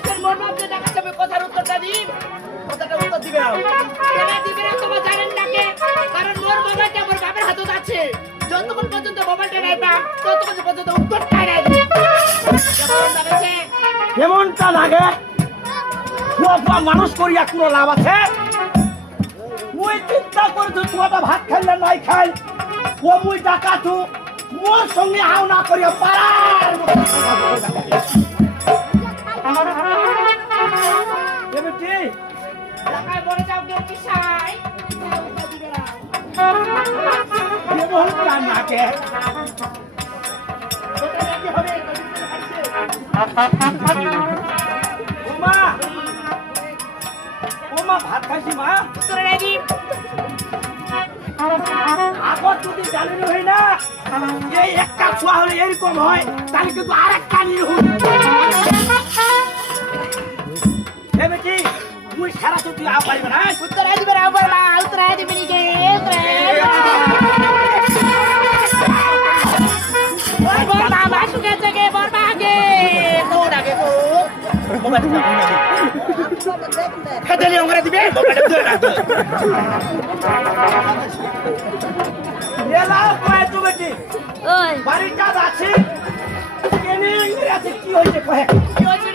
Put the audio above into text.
মানুষের মন ভাবতে দেখাচ্ছে আমি কথার উত্তরটা দিই কথাটা উত্তর দিবে না কেন দিবে না তোমরা জানেন না কে কারণ মোর মোবাইলটা আমার বাবার হাতে আছে যতক্ষণ পর্যন্ত মোবাইলটা নাই পাম ততক্ষণ পর্যন্ত উত্তরটা নাই এমনটা লাগে কুয়া মানুষ করিয়া কোনো লাভ আছে মুই চিন্তা করছো কুয়াটা ভাত খাইলে নাই খাই ও মুই ডাকাতু মোর সঙ্গে আও না করিয়া পারার এমনটি ঢাকায় বলে যাও কে কিসাই উত্তর দিবে না এমনটা লাগে ওমা ওমা ভাত খাইছি মা উত্তরে রেডি আগত যদি জানি হই না এই একটা ছোয়া হলে এরকম হয় তাহলে কিন্তু আরেকটা নিরহ এমনটি মুই সারা তুই আ পারিবে না উত্তরে দিবে না বলবা উত্তরে দিবে নি কে ওই বলবা বাসু গেছে কে বলবা কে কোন আগে কো মোবাইল খাতালে ওরে দিবে মোবাইল দে না এলা কয় তুমি কি ওই বাড়িটা আছে কেনে ইংরেজি কি হইছে কয় কি হইছে